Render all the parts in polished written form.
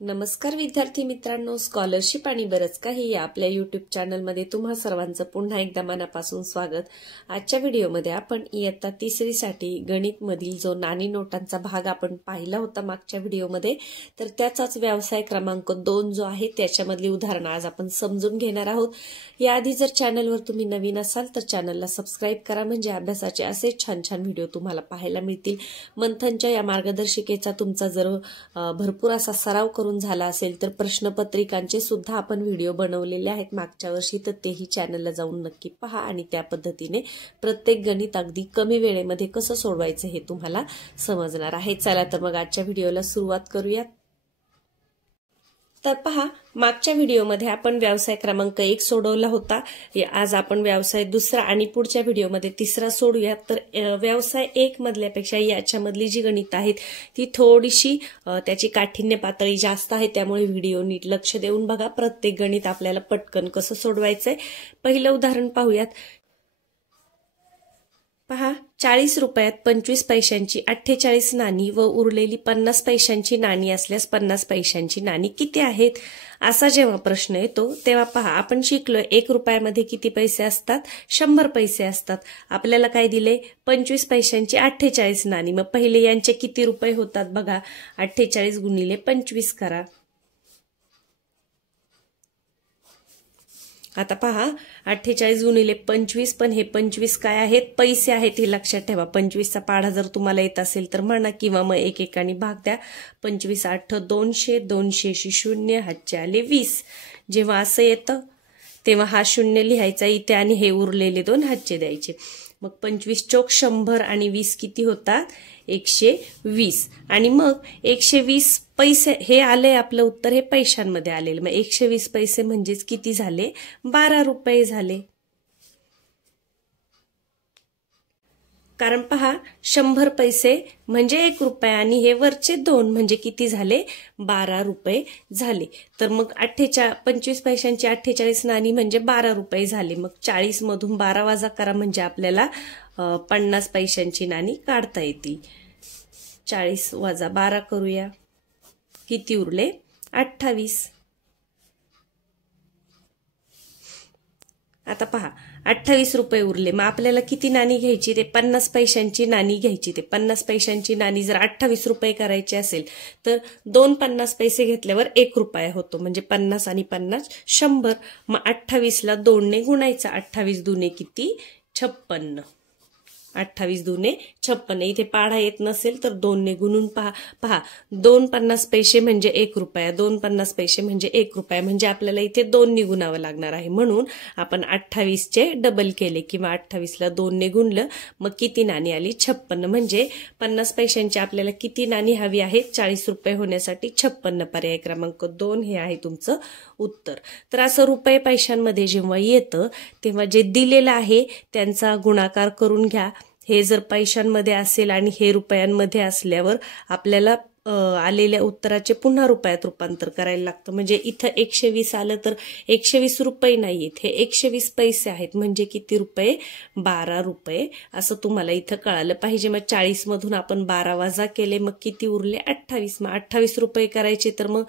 नमस्कार विद्यार्थी मित्रांनो, स्कॉलरशिप आणि बरंच काही या आपल्या यूट्यूब चॅनलमध्ये तुम्हा सर्वांचं पुन्हा एकदा मनापासून स्वागत। आजच्या व्हिडिओमध्ये आपण इयत्ता तिसरीसाठी गणित मधील जो नाणी नोटांचा भाग आपण पाहिला होता मागच्या व्हिडिओमध्ये, तर त्याचाच व्यवसाय क्रमांक 2 जो आहे त्याच्यामधली उदाहरणं आज आपण समजून घेणार आहोत। याआधी जर चॅनलवर तुम्ही नवीन असाल तर चॅनलला सबस्क्राइब करा, म्हणजे अभ्यासाचे असे छान छान व्हिडिओ तुम्हाला पाहायला मिळतील। मंथनच्या या मार्गदर्शिकेचा तुमचा जर भरपूर असा सराव करून झाला असेल तर प्रश्नपत्रिकांचे सुद्धा आपण व्हिडिओ बनवलेले आहेत मागच्या वर्षी, तर तेही चॅनलला जाऊन नक्की पहा आणि त्या पद्धतीने प्रत्येक गणित अगदी कमी वेळेमध्ये कसं सोडवायचं हे तुम्हाला समजणार आहे। चला तर मग आजच्या व्हिडिओला सुरुवात करूया। तर पहा, मागच्या व्हिडिओमध्ये आपण व्यवसाय क्रमांक 1 सोडवला होता। आज आपण व्यवसाय दुसरा आणि पुढच्या व्हिडिओमध्ये तिसरा सोडूया। तर व्यवसाय 1 मधल्यापेक्षा याच्यामधली जी गणित आहेत ती थोडीशी त्याची काठिण्य पातळी जास्त आहे, त्यामुळे व्हिडिओ नीट लक्ष देऊन बघा। प्रत्येक गणित आपल्याला पटकन कसं सोडवायचंय। पहिलं उदाहरण पाहूयात। पहा, 40 रुपयात 25 पैशांची 48 नाणी व उरलेली 50 पैशांची नाणी असल्यास 50 पैशांची नाणी किती आहेत, असा जेव्हा प्रश्न येतो तेव्हा पहा, आपण शिकलोय 1 रुपयामध्ये किती पैसे असतात, 100 पैसे असतात। आपल्याला काय दिले, 25 पैशांची 48 नाणी। मग पहिले यांचे किती रुपये होतात बघा, 48 गुणिले 25 करा। आता पहा, 48 गुणिले 25, पण हे 25 काय आहेत, पैसे आहेत हे लक्षात ठेवा। 25चा पाढा जर तुम्हाला येत असेल तर म्हणा, किंवा मग एकेकाने भाग द्या। 25 8 200, 200 0, हातचे आले 20। जेव्हा असं येतं तेव्हा हा 0 लिहायचा इथे आणि हे उरलेले 2 हातचे द्यायचे। मग 25 चोक 100 आणि 20 किती होतात, 120। आणि मग 120 पैसे हे आले, आपलं उत्तर हे पैशांमध्ये आलेलं। मग 120 पैसे म्हणजेच किती झाले, 12 रुपये झाले। कारण पहा, 100 पैसे म्हणजे 1 रुपया आणि हे वरचे 2 म्हणजे किती झाले, 12 रुपये झाले। तर मग 25 पैशांची 48 नाणी म्हणजे 12 रुपये झाले। मग 40 मधून 12 वजा करा, म्हणजे आपल्याला 50 पैशांची नाणी काढता येतील। 40 वजा 12 करूया, किती उरले, 28। आता पहा, 28 रुपये उरले। मग आपल्याला किती नाणी घ्यायची, ते 50 पैशांची नाणी घ्यायची। ते 50 पैशांची नाणी जर 28 रुपये करायची असेल तर 2 50 पैसे घेतल्यावर 1 रुपया होतो, म्हणजे 50 आणि 50 100। मग 28 ला 2 ने गुणायचा, 28 दुने किती, 56। 28 दुने 56। इथे पाढा येत नसेल तर 2 ने गुणून पहा 2 50 पैसे म्हणजे 1 रुपया, 2 50 पैसे म्हणजे 1 रुपया, म्हणजे आपल्याला इथे 2 ने गुणावं लागणार आहे। म्हणून आपण 28 चे डबल केले, किंवा 28 ला 2 ने गुणलं, मग किती नाणी आली, 56। म्हणजे 50 पैशांची आपल्याला किती नाणी हवी आहे, 40 रुपये होण्यासाठी 56। पर्याय क्रमांक 2 हे आहे तुमचं उत्तर। तर असं रुपये पैशांमध्ये जेव्हा येतं तेव्हा जे दिलेलं आहे त्यांचा गुणाकार करून घ्या। हे जर पैशांमध्ये असेल आणि हे रुपयांमध्ये असल्यावर आपल्याला आलेल्या उत्तराचे पुन्हा रुपयात रूपांतर करायला लागतं। म्हणजे इथं 120 आलं तर 120 रुपये नाहीयेत, हे 120 पैसे आहेत। म्हणजे किती रुपये, 12 रुपये, असं तुम्हाला इथं कळालं पाहिजे। मग 40 मधून आपण 12 वजा केले, मग किती उरले, 28। मग 28 रुपये करायचे तर मग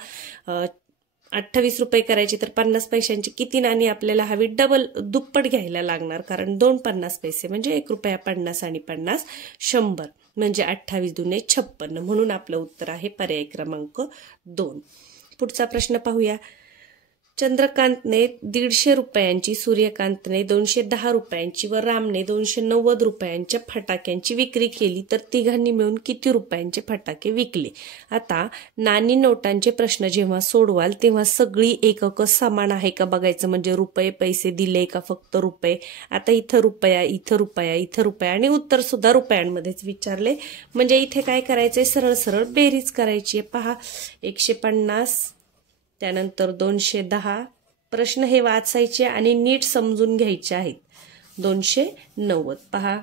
28 रुपये करायचे तर 50 पैशांची किती नाणी आपल्याला हवी, डबल दुप्पट घ्यायला लागणार। कारण 2 50 पैसे म्हणजे 1 रुपया, 50 आणि 50 100, म्हणजे 28 दुने 56। म्हणून आपलं उत्तर आहे पर्याय क्रमांक 2। पुढचा प्रश्न पाहूया। चंद्रकांतने 150 रुपयांची, सूर्यकांतने 210 रुपयांची व रामने 290 रुपयांच्या फटाक्यांची विक्री केली, तर तिघांनी मिळून किती रुपयांचे फटाके विकले। आता नाणी नोटांचे प्रश्न जेव्हा सोडवाल तेव्हा सगळी एकक समान आहे का बघायचं, म्हणजे रुपये पैसे दिले का फक्त रुपये। आता इथं रुपया, इथं रुपया, इथं रुपया, आणि उत्तर सुद्धा रुपयांमध्येच विचारले। म्हणजे इथे काय करायचंय, सरळ सरळ बेरीज करायची आहे। पहा, 150 त्यानंतर 210, प्रश्न हे वाचायचे आणि नीट समजून घ्यायचे आहेत। 290, पहा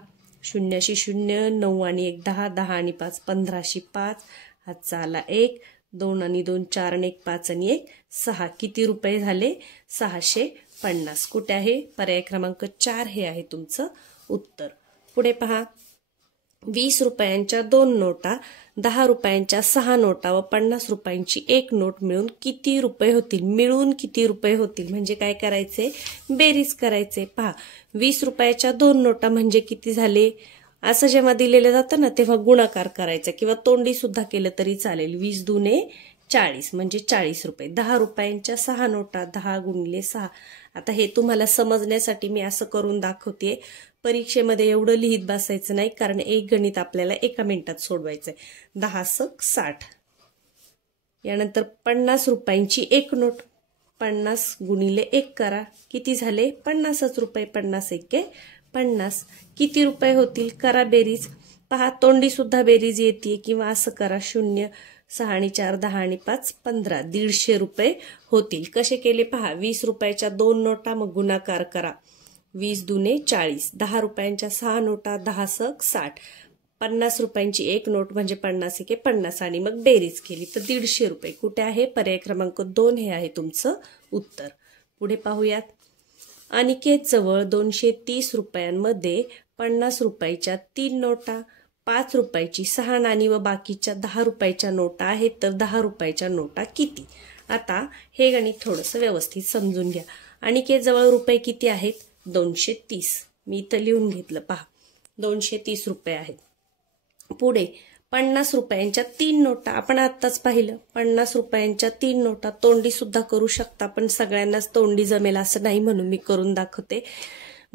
0 शी 0, 9 आणि 1 10, 10 आणि 5 15 शी 5, हातचा आला 1, 2 आणि 2 4 आणि 1 5 आणि 1 6, किती रुपये झाले, 650। कुठे आहे, पर्याय क्रमांक 4 हे आहे तुमचं उत्तर। पुढे पहा, 20 रुपयांच्या 2 नोटा, 10 रुपयांच्या 6 नोटा व 50 रुपयांची 1 नोट मिळून किती रुपये होतील? मिळून किती रुपये होतील म्हणजे काय करायचे? बेरीज करायचे. पहा, 20 रुपयाच्या 2 नोटा म्हणजे किती झाले? असं जेव्हा दिलेलं जातं ना तेव्हा गुणाकार करायचा किंवा तोंडी सुद्धा केलं तरी चालेल. 20 दुने 40 म्हणजे 40 रुपये. 10 रुपयांच्या 6 नोटा, 10 गुणिले 6. आता हे तुम्हाला समजण्यासाठी मी असं करून दाखवते. परीक्षेमध्ये एवढं लिहित बसायचं नाही, कारण एक गणित आपल्याला एका मिनिटात सोडवायचंय. 10 सक 60. यानंतर 50 रुपयांची 1 नोट, 50 गुणिले 1 करा, किती झाले? 50 रुपये. 50 एके 50. किती रुपये होतील? करा बेरीज. पहा, तोंडी सुद्धा बेरीज येते किंवा असं करा, 0 6 आणि 4 10 आणि 5 15. 150 रुपये होतील. कसे केले पहा, 20 रुपयाच्या 2 नोटा, मग गुणाकार करा. 20 दुने 40. 10 रुपयांच्या 6 नोटा, 10 सक 60. 50 रुपयांची 1 नोट म्हणजे 50 एके 50 आणि मग बेरीज केली तर 150 रुपये. कुठे आहे? पर्याय क्रमांक 2 हे आहे तुमचं उत्तर. पुढे पाहूयात. अनिकेत जवळ 230 रुपयांमध्ये 50 रुपयाच्या 3 नोटा, 5 रुपयाची 6 नाणी व बाकीच्या 10 रुपयाच्या नोटा आहेत, तर 10 रुपयाच्या नोटा किती? आता हे गणित थोडंसं व्यवस्थित समजून घ्या. अनिकेत जवळ रुपये किती आहेत? 230. मी इथं लिहून घेतलं, पहा 230 रुपये आहेत. पुढे 50 रुपयांच्या 3 नोटा, आपण आत्ताच पाहिलं 50 रुपयांच्या 3 नोटा. तोंडी सुद्धा करू शकता, पण सगळ्यांनाच तोंडी जमेल असं नाही म्हणून मी करून दाखवते.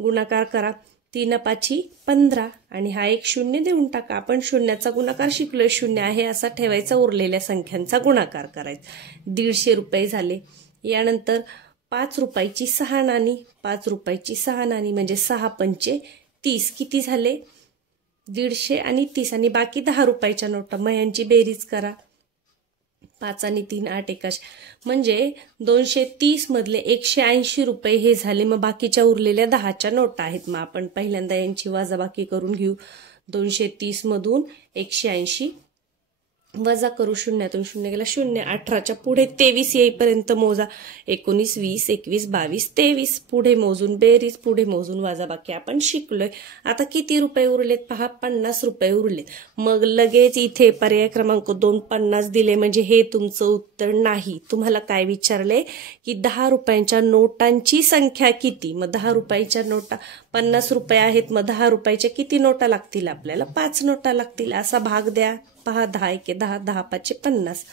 गुणाकार करा. 3 5 15 आणि हा एक 0 देऊन टाका. आपण शून्याचा गुणाकार शिकलोय, 0 आहे असा ठेवायचा, उरलेल्या संख्यांचा गुणाकार करायचा. 150 रुपये झाले. यानंतर 5 रुपयाची 6 नाणी, 5 रुपयाची 6 नाणी म्हणजे 6 पंचे 30. किती झाले? 150 आणि 30 आणि बाकी 10 रुपयाच्या नोटा. मग यांची बेरीज करा. 5 आणि 3 8 1 म्हणजे 230 मधले 180 रुपये हे झाले. मग बाकीच्या उरलेल्या 10च्या नोटा आहेत. मग आपण पहिल्यांदा यांची वजाबाकी करून घेऊ. 230 मधून 180 वजा करू, शून्यातून 0 गेला 0. 18च्या पुढे 23 येईपर्यंत मोजा. 19 20 21 22 23. पुढे मोजून बेरीज, पुढे मोजून वजाबाकी आपण शिकलोय. आता किती रुपये उरलेत पहा? 50 रुपये उरलेत. मग लगेच इथे पर्याय क्रमांक 2 50 दिले म्हणजे हे तुमचं उत्तर नाही. तुम्हाला काय विचारले की 10 रुपयांच्या नोटांची संख्या किती? मग 10 रुपयाच्या नोटा 50 रुपये आहेत, मग 10 रुपयाच्या किती नोटा लागतील? आपल्याला 5 नोटा लागतील. असा भाग द्या. पहा 10 एके 10, 10 5 50.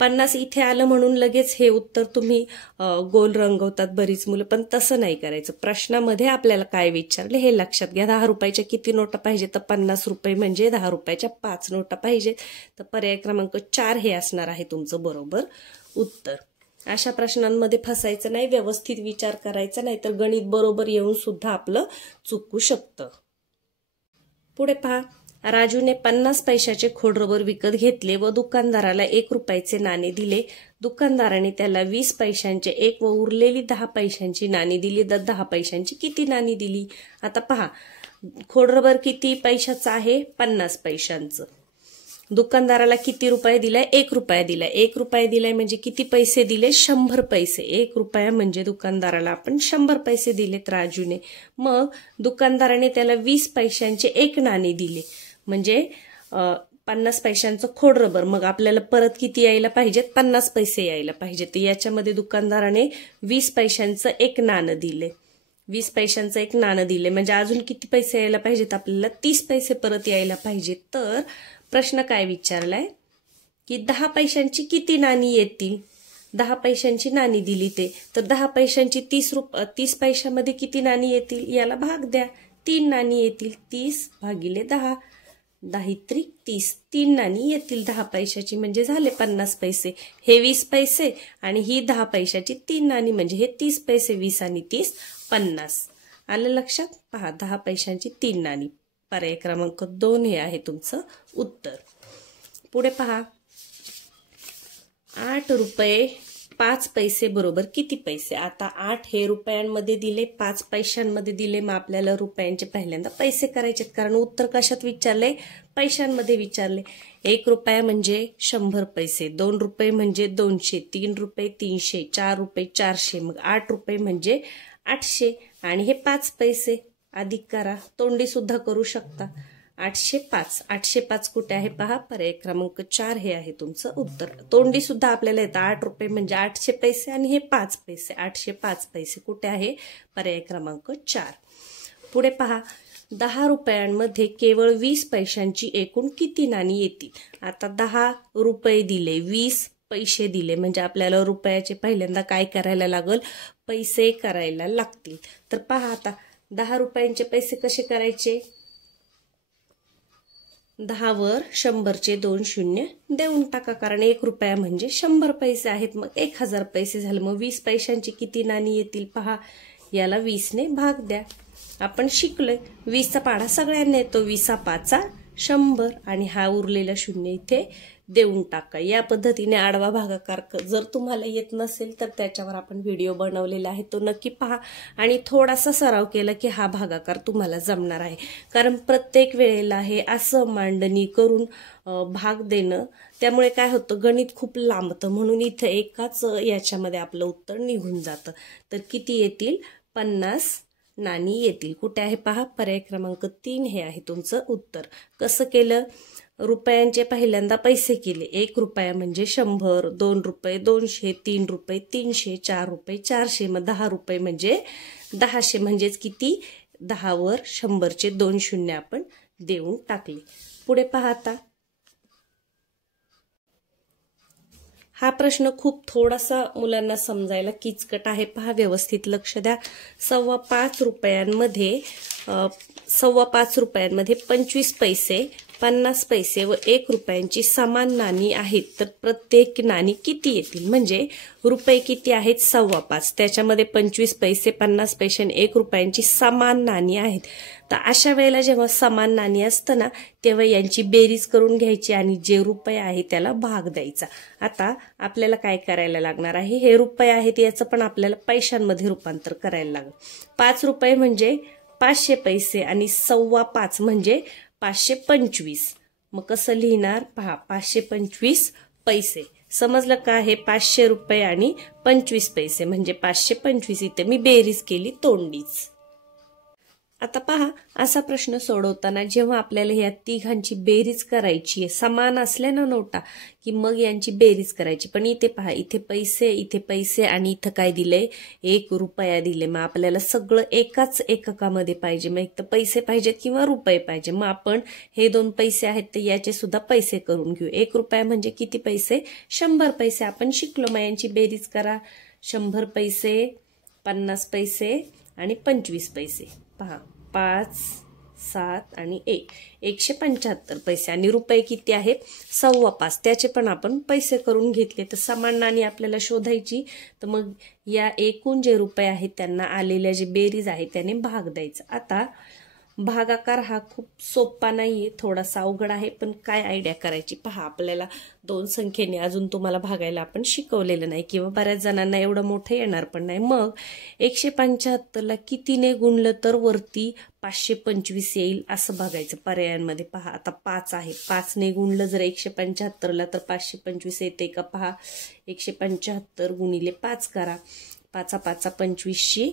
50 इथे आलं म्हणून लगेच हे उत्तर तुम्ही गोल रंगवतात बरीच मुलं, पण तसं नाही करायचं. प्रश्नामध्ये आपल्याला काय विचारले हे लक्षात घ्या. 10 रुपयाच्या किती नोटा पाहिजे? तर 50 रुपये म्हणजे 10 रुपयाच्या 5 नोटा पाहिजेत. तर पर्याय क्रमांक 4 हे असणार आहे तुमचं बरोबर उत्तर. अशा प्रश्नांमध्ये फसायचं नाही, व्यवस्थित विचार करायचा, नाही तर गणित बरोबर येऊन सुद्धा आपलं चुकू शकतं. पुढे पहा. राजूने 50 पैशाचे खोडरबर विकत घेतले व दुकानदाराला 1 रुपयाचे नाणे दिले. दुकानदाराने त्याला 20 पैशांचे 1 व उरलेली 10 पैशांची नाणी दिली. 10 पैशांची किती नाणी दिली? आता पहा, खोडरबर किती पैशाचं आहे? 50 पैशांचं. दुकानदाराला किती रुपये दिलाय? 1 रुपया दिलाय. 1 रुपया दिलाय म्हणजे किती पैसे दिले? 100 पैसे. 1 रुपया म्हणजे दुकानदाराला आपण 100 पैसे दिलेत राजूने. मग दुकानदाराने त्याला 20 पैशांचे 1 नाणे दिले म्हणजे 50 पैशांचं खोडरबर. मग आपल्याला परत किती यायला पाहिजेत? 50 पैसे यायला पाहिजेत. तर याच्यामध्ये दुकानदाराने 20 पैशांचं 1 नाणं दिले. 20 पैशांचं 1 नाणं दिले म्हणजे अजून किती पैसे यायला पाहिजेत? आपल्याला 30 पैसे परत यायला पाहिजेत. तर प्रश्न काय विचारलाय की 10 पैशांची किती नाणी येतील? 10 पैशांची नाणी दिली ते, तर 10 पैशांची 30 पैशामध्ये किती नाणी येतील? याला भाग द्या. 3 नाणी येतील. 30 भागिले 10, 10 त्रिक 30. 3 नाणी येतील 10 पैशाची म्हणजे झाले 50 पैसे. हे 20 पैसे आणि ही 10 पैशाची 3 नाणी म्हणजे हे 30 पैसे. 20 आणि 30 50. आलं लक्षात? पहा 10 पैशांची 3 नाणी. पर्याय क्रमांक 2 हे आहे तुमचं उत्तर. पुढे पहा. 8 रुपये 5 पैसे बरोबर किती पैसे? आता 8 हे रुपयांमध्ये दिले, 5 पैशांमध्ये दिले. मग आपल्याला रुपयांचे पहिल्यांदा पैसे करायचे, कारण उत्तर कशात विचारले? पैशांमध्ये विचारले. 1 रुपया म्हणजे 100 पैसे, 2 रुपये म्हणजे 200, 3 रुपये 300, 4 रुपये 400, मग 8 रुपये म्हणजे 800 आणि हे 5 पैसे. अधिक करा, तोंडी सुद्धा करू शकता. 805 805 कुठे आहे पहा, पर्याय क्रमांक 4 हे आहे तुमचं उत्तर. तोंडी सुद्धा आपल्याला येतं 8 रुपये म्हणजे 800 पैसे आणि हे 5 पैसे 805 पैसे कुठे आहे, पर्याय क्रमांक 4. पुढे पहा, 10 रुपयांमध्ये केवळ 20 पैशांची एकूण किती नाणी येतील. आता 10 रुपये दिले, 20 पैसे दिले म्हणजे आपल्याला रुपयाचे पहिल्यांदा काय करायला लागल, पैसे करायला लागतील. तर पहा आता 10 रुपयांचे पैसे कसे करायचे, 10 वर 100चे 2 शून्य देऊन टाका, कारण 1 रुपया म्हणजे 100 पैसे आहेत. मग 1000 पैसे झाले. मग 20 पैशांची किती नाणी येतील पहा, याला 20 ने भाग द्या. आपण शिकलोय 20चा पाढा सगळ्यांना येतो, 20 100 आणि हा उरलेला शून्य इथे देऊन टाका. या पद्धतीने आडवा भागाकार जर तुम्हाला येत नसेल तर त्याच्यावर आपण व्हिडिओ बनवलेला आहे, तो नक्की पहा आणि थोडासा सराव केला की हा भागाकार तुम्हाला जमणार आहे. कारण प्रत्येक वेळेला हे असं मांडणी करून भाग देणं, त्यामुळे काय होतं, गणित खूप लांबतं. म्हणून इथं एकाच याच्यामध्ये आपलं उत्तर निघून जातं. तर किती येतील, 50 नाणी येतील. कुठे आहे पहा, पर्याय क्रमांक 3 हे आहे तुमचं उत्तर. कसं केलं, रुपयांचे पहिल्यांदा पैसे केले. 1 रुपया म्हणजे 100, 2 रुपये 200, 3 रुपये 300, 4 रुपये 400, मग 10 रुपये म्हणजे 1000 म्हणजेच किती, 10 वर 100चे 2 शून्य आपण देऊन टाकले. पुढे पहा, आता हा प्रश्न खूप थोडासा मुलांना समजायला किचकट आहे. पहा, व्यवस्थित लक्ष द्या. 5.25 रुपयांमध्ये 25 पैसे, 50 पैसे व 1 रुपयांची समान नाणी आहेत. तर प्रत्येक नाणी किती येतील, म्हणजे रुपये किती आहेत, 5.25, त्याच्यामध्ये 25 पैसे, 50 पैसे आणि 1 रुपयांची समान नाणी आहेत. तर अशा वेळेला जेव्हा समान नाणी असतं ना, तेव्हा यांची बेरीज करून घ्यायची आणि जे रुपये आहे त्याला भाग द्यायचा. आता आपल्याला काय करायला लागणार आहे, हे रुपये आहेत याचं पण आपल्याला पैशांमध्ये रूपांतर करायला लागेल. 5 रुपये म्हणजे 500 पैसे आणि 5.25 म्हणजे 525. मग कसं लिहिणार पहा, 525 पैसे. समजलं का, हे 500 रुपये आणि 25 पैसे म्हणजे 525. इथे मी बेरीज केली तोंडीच. आता पहा, असा प्रश्न सोडवताना जेव्हा आपल्याला या तिघांची बेरीज करायची आहे, समान असल्या ना नोटा, की मग यांची बेरीज करायची. पण इथे पहा, इथे पैसे आणि इथं काय दिलंय, 1 रुपया दिले. मग आपल्याला सगळं एकाच एककामध्ये पाहिजे. मग एक तर पैसे पाहिजेत किंवा रुपये पाहिजे. मग आपण हे 2 पैसे आहेत तर याचे सुद्धा पैसे करून घेऊ. 1 रुपया म्हणजे किती पैसे, 100 पैसे. आपण शिकलो. मग यांची बेरीज करा, 100 पैसे, 50 पैसे आणि 25 पैसे. पहा, 5, 7 आणि 1 175 पैसे आणि रुपये किती आहेत, 5.25, त्याचे पण आपण पैसे करून घेतले. तर समान नाणी आपल्याला शोधायची. तर मग या एकूण जे रुपये आहेत त्यांना आलेल्या जे बेरीज आहे त्याने भाग द्यायचा. आता भागाकार हा खूप सोपा नाहीये, थोडासा अवघड आहे. पण काय आयडिया करायची पहा, आपल्याला 2 संख्येने अजून तुम्हाला भागायला आपण शिकवलेलं नाही किंवा बऱ्याच जणांना एवढं मोठं येणार पण नाही. मग 175ला कितीने गुणलं तर वरती 525 येईल असं बघायचं. पर्यायांमध्ये पहा, आता 5 आहे, 5ने गुणलं जर 175ला तर 525 येते का पहा. 175 गुणिले 5 करा, 5 5 25,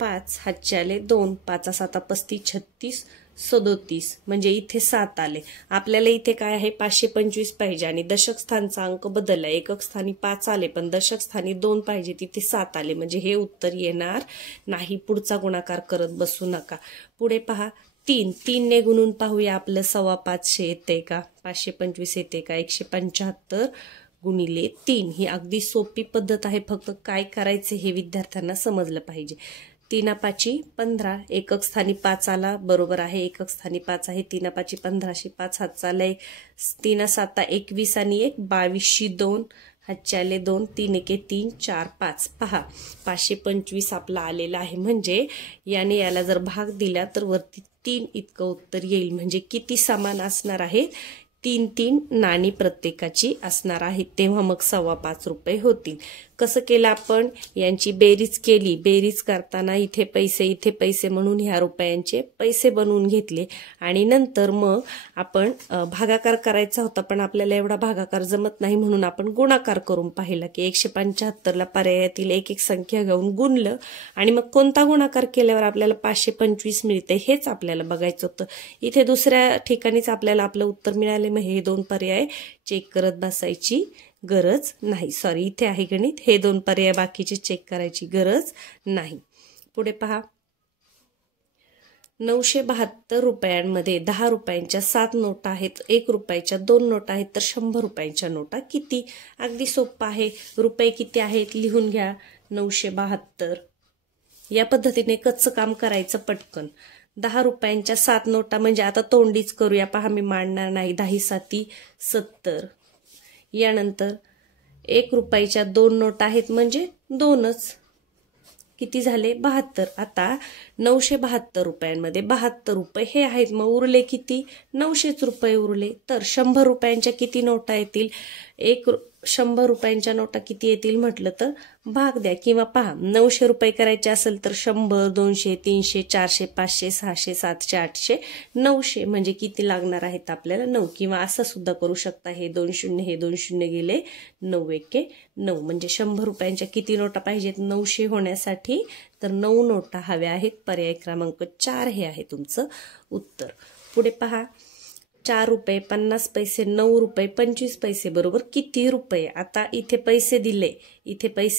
5 हातच्याले 2, 5 7 35, 36, 37 म्हणजे इथे 7 आले. आपल्याला इथे काय आहे, 525 पाहिजे आणि दशक स्थानचा अंक बदलला. एकक स्थानी 5 आले पण दशक स्थानी 2 पाहिजे, तिथे 7 आले. म्हणजे हे उत्तर येणार नाही. पुढचा गुणाकार करत बसू नका. पुढे पहा, 3 ने गुणून पाहूया, आपलं 525 येते का, 525 येते का. 175 गुणिले 3 ही अगदी सोपी पद्धत आहे. फक्त काय करायचे हे विद्यार्थ्यांना समजलं पाहिजे. 3 5 15, एकक स्थानी 5 आला, बरोबर आहे. एकक स्थानी 5 आहे. 3 5 15, 5 हात चालय. 3 7 21 आणि 1 22, 2 हातच्याले 2, 3 1 3, 4 5. पहा, 525 आपला आलेला आहे. म्हणजे याने याला जर भाग दिला तर वरती 3 इतकं उत्तर येईल. म्हणजे किती समान असणार आहे, तीन नाणी प्रत्येकाची असणार आहेत, तेव्हा मग 5.25 रुपये होतील. कसं केलं आपण? यांची बेरीज केली. बेरीज करताना इथे पैसे म्हणून ह्या रुपयांचे पैसे बनवून घेतले आणि नंतर मग आपण भागाकार करायचा होता, पण आपल्याला एवढा भागाकार जमत नाही म्हणून आपण गुणाकार करून पाहिला की 175ला पर्यायातील एक एक संख्या घेऊन गुणलं आणि मग कोणता गुणाकार केल्यावर आपल्याला 525 मिळते हेच आपल्याला बघायचं होतं. इथे दुसऱ्या ठिकाणीच आपल्याला आपलं उत्तर मिळाले, मग हे 2 पर्याय चेक करत बसायची गरज नाही. सॉरी, इथे आहे गणित, हे 2 पर्याय बाकीचे चेक करायची गरज नाही. पुढे पहा, 972 रुपयांमध्ये 10 रुपयांच्या 7 नोटा आहेत, 1 रुपयाच्या 2 नोटा आहेत, तर 100 रुपयांच्या नोटा किती? अगदी सोपं आहे. रुपये किती आहेत लिहून घ्या, 972. या पद्धतीने कच्चं काम करायचं पटकन. 10 रुपयांच्या 7 नोटा म्हणजे आता तोंडीच करूया. पहा, मी मांडणार नाही. 10 7 70. यानंतर 1 रुपयाच्या 2 नोटा आहेत म्हणजे 2च. किती झाले? 72. आता 972 रुपयांमध्ये 72 रुपये हे आहेत, मग उरले किती? 900 रुपये उरले. तर 100 रुपयांच्या किती नोटा येतील? 100 रुपयांच्या नोटा किती येतील म्हटलं तर भाग द्या, किंवा पहा 900 रुपये करायचे असेल तर 100, 200, 300, 400, 500, 600, 700, 800, 900 म्हणजे किती लागणार आहेत आपल्याला? 9. किंवा असं सुद्धा करू शकता, हे 2 शून्य हे 2 शून्य गेले, 9 एके 9 म्हणजे 100 रुपयांच्या किती नोटा पाहिजेत 900 होण्यासाठी? तर 9 नोटा हव्या आहेत. पर्याय क्रमांक 4 हे आहे तुमचं उत्तर. पुढे पहा, 4 रुपये 50 पैसे 9 रुपये 25 पैसे बरोबर किती रुपये? आता इथे पैसे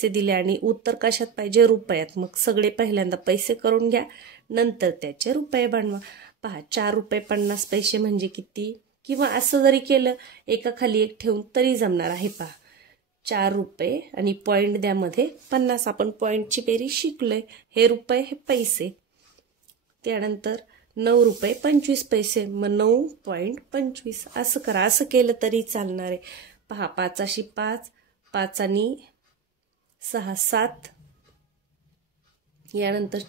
दिले आणि उत्तर कशात पाहिजे? रुपयात. मग सगळे पहिल्यांदा पैसे करून घ्या, नंतर त्याचे रुपये बनवा. पहा, 4 रुपये 50 पैसे म्हणजे किती? किंवा असं जरी केलं एकाखाली एक ठेवून तरी जमणार आहे. पहा, 4 रुपये आणि पॉइंट द्या मध्ये 50. आपण पॉइंटची बेरीज शिकलोय. हे रुपये हे पैसे. त्यानंतर 9 रुपये 25 पैसे, मग 9.25 असं करा. असं केलं तरी चालणार आहे. पहा, 5 5, 5 आणि 6 7, यानंतर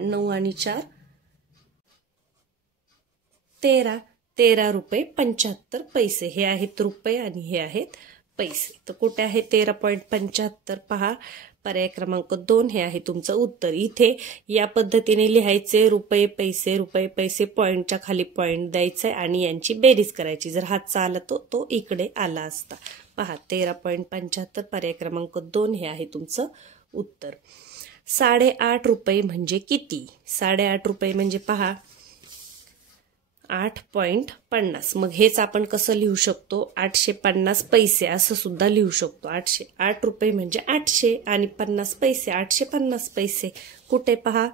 9 आणि 4 13. 13 रुपये 75 पैसे हे आहेत रुपये आणि हे आहेत पैसे. तर कुठे आहे 13.75? पहा, पर्याय क्रमांक 2 हे आहे तुमचं उत्तर. इथे या पद्धतीने लिहायचे, रुपये पैसे पॉइंटच्या खाली पॉइंट द्यायचे आणि यांची बेरीज करायची. जर हातचा आला तो इकडे आला असता. पहा, 13.75 पर्याय क्रमांक 2 हे आहे तुमचं उत्तर. 8.5 रुपये म्हणजे किती? 8.5 रुपये म्हणजे पहा 8.50. मग हेच आपण कसं लिहू शकतो? 850 पैसे असं सुद्धा लिहू शकतो. 8 रुपये म्हणजे 800 आणि 50 पैसे 850 पैसे. कुठे? पहा,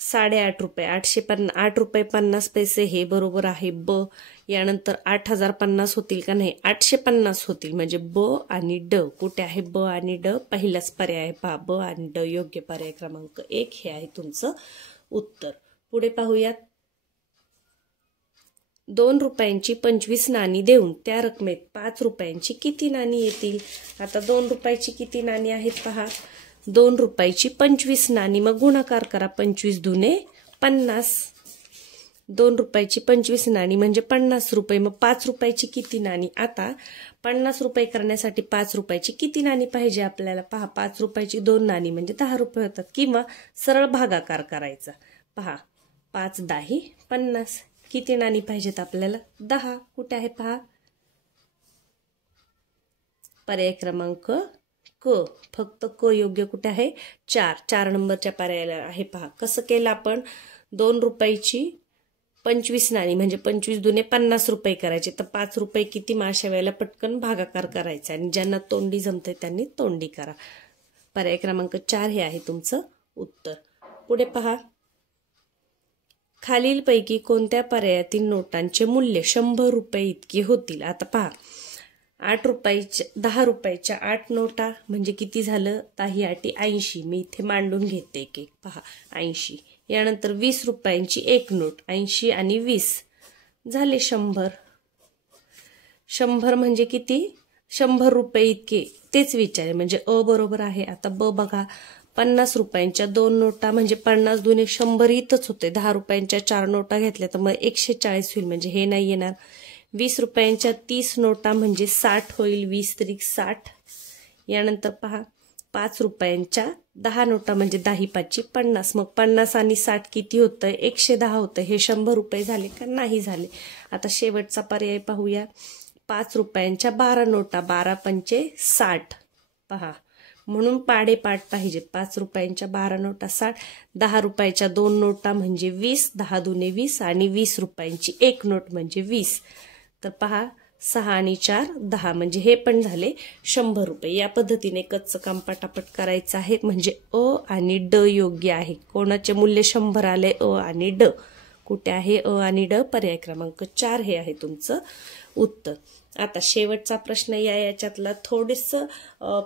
8.5 रुपये 8 रुपये 50 पैसे हे बरोबर आहे ब. यानंतर 8050 होतील का? नाही, 850 होतील म्हणजे ब आणि ड. कुठे आहे ब आणि ड? पहिलाच पर्याय आहे. पहा, ब आणि ड योग्य. पर्याय क्रमांक 1 हे आहे तुमचं उत्तर. पुढे पाहूयात, 2 रुपयांची 25 नाणी देऊन त्या रकमेत 5 रुपयांची किती नाणी येतील? आता 2 रुपयाची किती नाणी आहेत? पहा, 2 रुपयाची 25 नाणी, मग गुणाकार करा. 25 दुने 50. 2 रुपयाची 25 नाणी म्हणजे 50 रुपये. मग 5 रुपयाची किती नाणी? आता 50 रुपये करण्यासाठी 5 रुपयाची किती नाणी पाहिजे आपल्याला? पहा, 5 रुपयाची 2 नाणी म्हणजे 10 रुपये होतात, किंवा सरळ भागाकार करायचा. पहा, 5 10 50. किती नाणी पाहिजेत आपल्याला? 10. कुठे आहे? पहा, पर्याय क्रमांक क. फक्त क योग्य. कुठे आहे? 4 नंबरच्या पर्यायाला आहे. पहा, कसं केलं आपण? 2 रुपयाची 25 नाणी म्हणजे 25 दुने 50 रुपये करायचे. तर 5 रुपये किती? अशा वेळेला पटकन भागाकार करायचा आणि ज्यांना तोंडी जमते त्यांनी तोंडी करा. पर्याय क्रमांक 4 हे आहे तुमचं उत्तर. पुढे पहा, खालीलपैकी कोणत्या पर्यायातील नोटांचे मूल्य 100 रुपये इतके होतील? आता पहा, 10 रुपयाच्या 8 नोटा म्हणजे किती झालं? 8 80. मी इथे मांडून घेते एक एक. पहा, 80. यानंतर 20 रुपयांची 1 नोट 80 आणि 20 झाले 100. 100 म्हणजे किती? 100 रुपये इतके. तेच विचारे म्हणजे अ बरोबर आहे. आता ब बघा, 50 रुपयांच्या 2 नोटा म्हणजे 50 दुने 100 इथंच होते. 10 रुपयांच्या 4 नोटा घेतल्या तर मग 140 होईल म्हणजे हे नाही येणार. 20 रुपयांच्या 30 नोटा म्हणजे 60 होईल, 20 त्रिक 60. यानंतर पहा 5 रुपयांच्या 10 नोटा म्हणजे 10 पाची 50. मग 50 आणि 60 किती होतं? 110 होतं. हे 100 रुपये झाले का? नाही झाले. आता शेवटचा पर्याय पाहूया. 5 रुपयांच्या 12 नोटा, 12 पंचे 60. पहा, म्हणून पाडेपाठ पाहिजे. 5 रुपयांच्या 12 नोटा 60, 10 रुपयाच्या 2 नोटा म्हणजे 20, 10 दुने 20 आणि 20 रुपयांची 1 नोट म्हणजे 20. तर पहा 6 आणि 4 10 म्हणजे हे पण झाले 100 रुपये. या पद्धतीने कच्चं काम पटापट करायचं आहे. म्हणजे अ आणि ड योग्य आहे. कोणाचे मूल्य 100 आले? अ आणि ड. कुठे आहे अ आणि ड? पर्याय क्रमांक 4 हे आहे तुमचं उत्तर. आता शेवटचा प्रश्न याच्यातला थोडेसं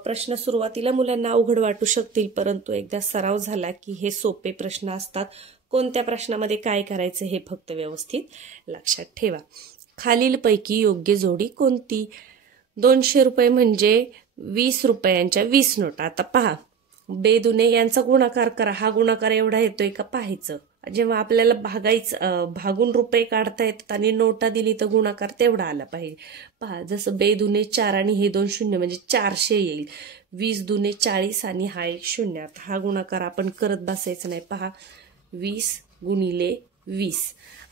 प्रश्न सुरुवातीला मुलांना अवघड वाटू शकतील, परंतु एकदा सराव झाला की हे सोपे प्रश्न असतात. कोणत्या प्रश्नामध्ये काय करायचं हे फक्त व्यवस्थित लक्षात ठेवा. खालीलपैकी योग्य जोडी कोणती? 200 रुपये म्हणजे 20 रुपयांच्या 20 नोटा. आता पहा, बेदुने यांचा गुणाकार करा. हा गुणाकार एवढा येतोय का पाहायचं. जेव्हा आपल्याला भागून रुपये काढता येतात आणि नोटा दिली तर गुणाकार तेवढा आला पाहिजे. पहा, जसं बेदुने 4 आणि हे 2 शून्य म्हणजे 400 येईल. 20 दुने 40 आणि हा 1 शून्य. आता हा गुणाकार आपण करत बसायचं नाही. पहा, 20 गुणिले 20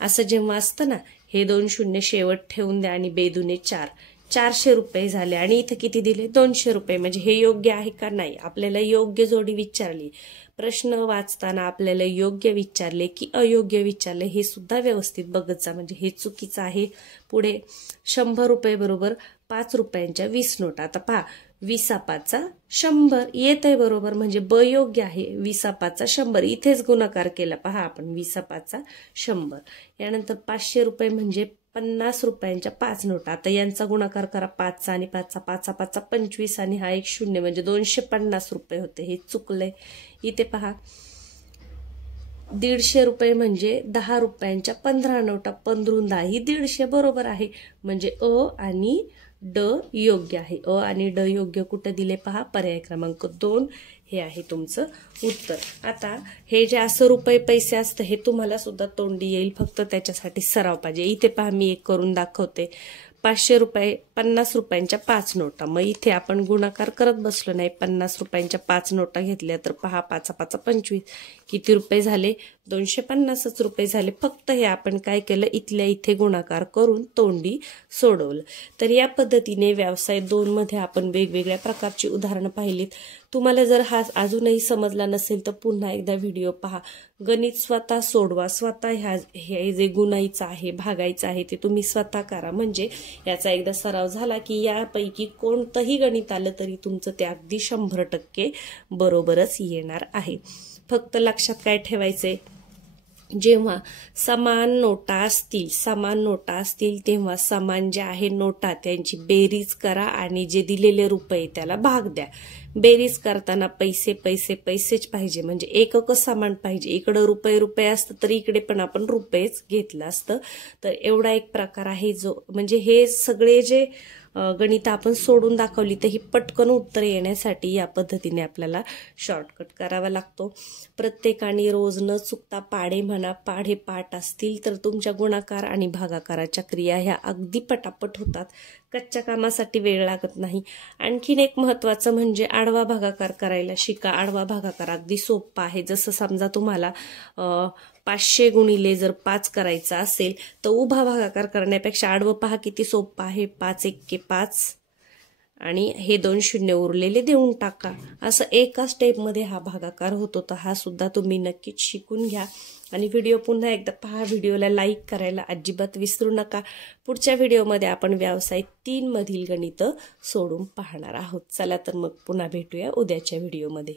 असं जेव्हा असतं ना, हे 2 शून्य शेवट ठेवून द्या आणि बेदुने 4, 400 रुपये झाले. आणि इथं किती दिले? 200 रुपये. म्हणजे हे योग्य आहे का? नाही. आपल्याला योग्य जोडी विचारली. प्रश्न वाचताना आपल्याला योग्य विचारले की अयोग्य विचारले हे सुद्धा व्यवस्थित बघत जा. म्हणजे हे चुकीचं आहे. पुढे 100 रुपये बरोबर 5 रुपयांच्या 20 नोटा. आता पहा, 20 100 येत आहे बरोबर, म्हणजे ब योग्य आहे. 20 100 इथेच गुणाकार केला. पहा आपण 20 100. यानंतर 500 रुपये म्हणजे 50 रुपयांच्या 5 नोटा. आता यांचा गुणाकार करा. 5 आणि 5 5 25 आणि हा 1 शून्य म्हणजे 250 रुपये होते. हे चुकलंय. इथे पहा, 150 रुपये म्हणजे 10 रुपयांच्या 15 नोटा. 15 10 ही 150 बरोबर आहे. म्हणजे अ आणि ड योग्य आहे. अ आणि ड योग्य कुठे दिले? पहा, पर्याय क्रमांक 2 हे आहे तुमचं उत्तर. आता हे जे असं रुपये पैसे असतं हे तुम्हाला सुद्धा तोंडी येईल, फक्त त्याच्यासाठी सराव पाहिजे. इथे पहा, मी एक करून दाखवते. 500 रुपये 50 रुपयांच्या 5 नोटा. मग इथे आपण गुणाकार करत बसलो नाही. 50 रुपयांच्या 5 नोटा घेतल्या तर पहा, 5 5 25 किती रुपये झाले? 250 रुपये झाले. फक्त हे आपण काय केलं? इथल्या इथे गुणाकार करून तोंडी सोडवलं. तर या पद्धतीने व्यवसाय 2 मध्ये आपण वेगवेगळ्या प्रकारची उदाहरणं पाहिलीत. तुम्हाला जर हा अजूनही समजला नसेल तर पुन्हा एकदा व्हिडिओ पहा. गणित स्वतः सोडवा. स्वतः हे जे गुणायचं आहे, भागायचं आहे ते तुम्ही स्वतः करा. म्हणजे याचा एकदा सराव झाला की यापैकी कोणतंही गणित आलं तरी तुमचं ते अगदी 100% बरोबरच येणार आहे. फक्त लक्षात काय ठेवायचंय? जेव्हा समान नोटा असतील तेव्हा समान जे आहे नोटा त्यांची बेरीज करा आणि जे दिलेले रुपये त्याला भाग द्या. बेरीज करताना पैसे पैसे पैसेच पाहिजे, म्हणजे एकक समान पाहिजे. इकडं रुपये रुपये असतं तर इकडे पण आपण रुपयेच घेतलं असतं. तर एवढा एक प्रकार आहे जो, म्हणजे हे सगळे जे गणित आपण सोडून दाखवली तर ही पटकन उत्तर येण्यासाठी या पद्धतीने आपल्याला शॉर्टकट करावा लागतो. प्रत्येकाने रोज न चुकता पाढे म्हणा. पाढे पाठ असतील तर तुमच्या गुणाकार आणि भागाकाराच्या क्रिया ह्या अगदी पटापट होतात. कच्च्या कामासाठी वेळ लागत नाही. आणखीन एक महत्वाचं म्हणजे आडवा भागाकार करायला शिका. आडवा भागाकार अगदी सोपा आहे. जसं समजा तुम्हाला 500 गुणिले जर 5 करायचा असेल तर उभा भागाकार करण्यापेक्षा आडवं पहा किती सोपं आहे. 5 1 5 आणि हे 2 शून्य उरलेले देऊन टाका. असं एका स्टेपमध्ये हा भागाकार होतो. तर हा सुद्धा तुम्ही नक्कीच शिकून घ्या. आणि व्हिडिओ पुन्हा एकदा पहा. व्हिडिओला लाईक करायला अजिबात विसरू नका. पुढच्या व्हिडिओमध्ये आपण व्यवसाय 3 मधील गणितं सोडून पाहणार आहोत. चला तर मग पुन्हा भेटूया उद्याच्या व्हिडिओमध्ये.